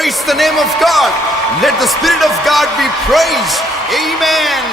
Praise the name of God. Let the Spirit of God be praised. Amen.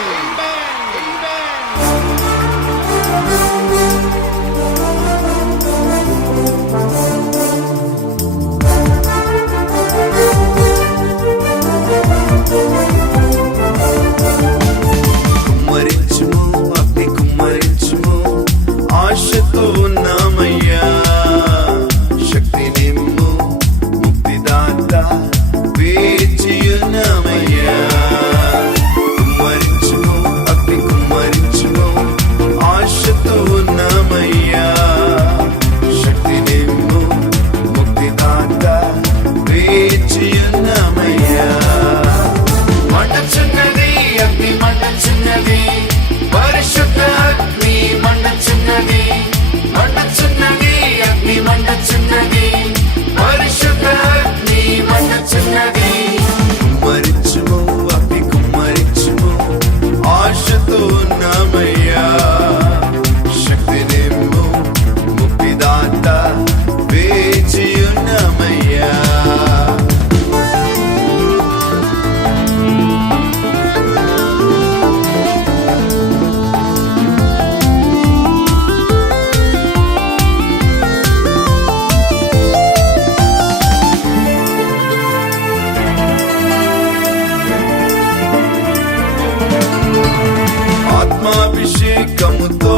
ఆత్మాభిషేకముతో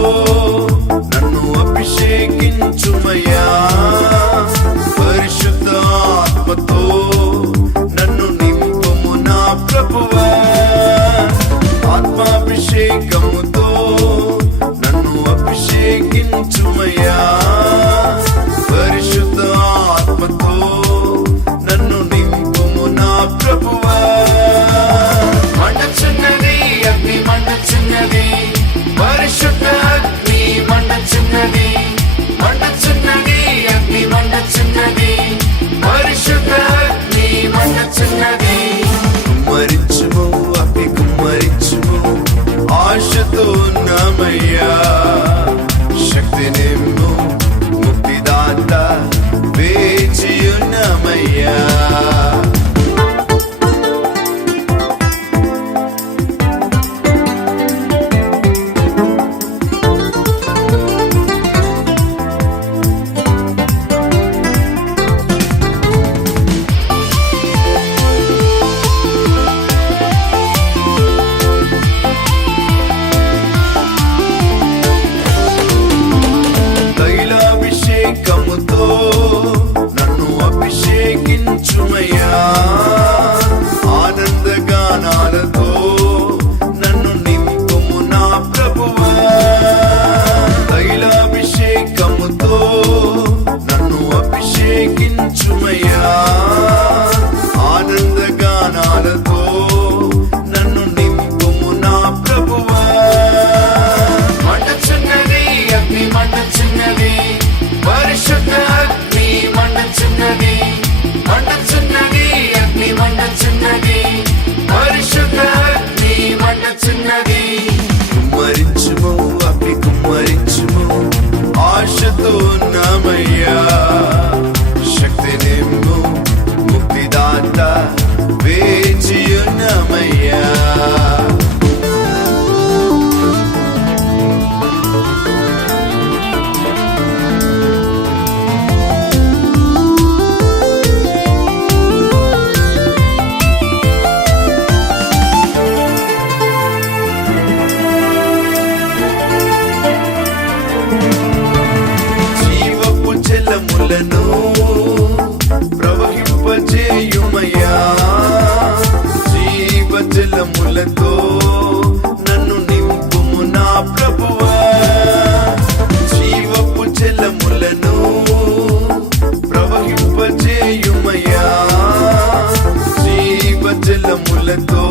నన్ను అభిషేకించుమయ్యా, పరిశుద్ధ ఆత్మతో నన్ను నింపుము నా ప్రభువా. ఆత్మాభిషేకముతో నన్ను అభిషేకించుమయ్యా, పరిశుద్ధ ఆత్మతో నన్ను నింపుము నా ప్రభువా. మండుచున్నది అగ్ని మండుచున్నది, పరిశుద్ధ అగ్ని మండుచున్నది, మండుచున్నది అగ్ని మండుచున్నది, పరిశుద్ధ అగ్ని మండుచున్నది. కుమ్మరించుము అగ్ని కుమ్మరించుము, ఆశతో ఉన్నామయ్యా, శక్తినిమ్ము ముక్తిదాత వేచి ఉన్నామయ్యా. తైలాభిషేకముతో నన్ను అభిషేకించుమయ్యా, ఆనందగానాలతో నన్ను నింపుము నా ప్రభువా. తైలాభిషేకముతో నన్ను అభిషేకించుమయ్యా, ఆనందగానాలతో నన్ను నింపుము నా ప్రభువా. మండుచున్నది అగ్ని మండుచున్నది, పరిశుద్ధ అగ్ని మండుచున్నది, మండుచున్నది అగ్ని మండుచున్నది, పరిశుద్ధ అగ్ని మండుచున్నది. కుమ్మరించుము అగ్ని కుమ్మరించుము, ఆశతో ఉన్నామయ్యా, శక్తినిమ్ము ముక్తిదాత వేచి ఉన్నామయ్యా. జీవపు జలములను ప్రవహింపజేయుమయ్యా, జీవ జలములతో నన్ను నింపుము నా ప్రభువా. జీవపు జలములను ప్రవహింపజేయుమయ్యా, జీవ జలములతో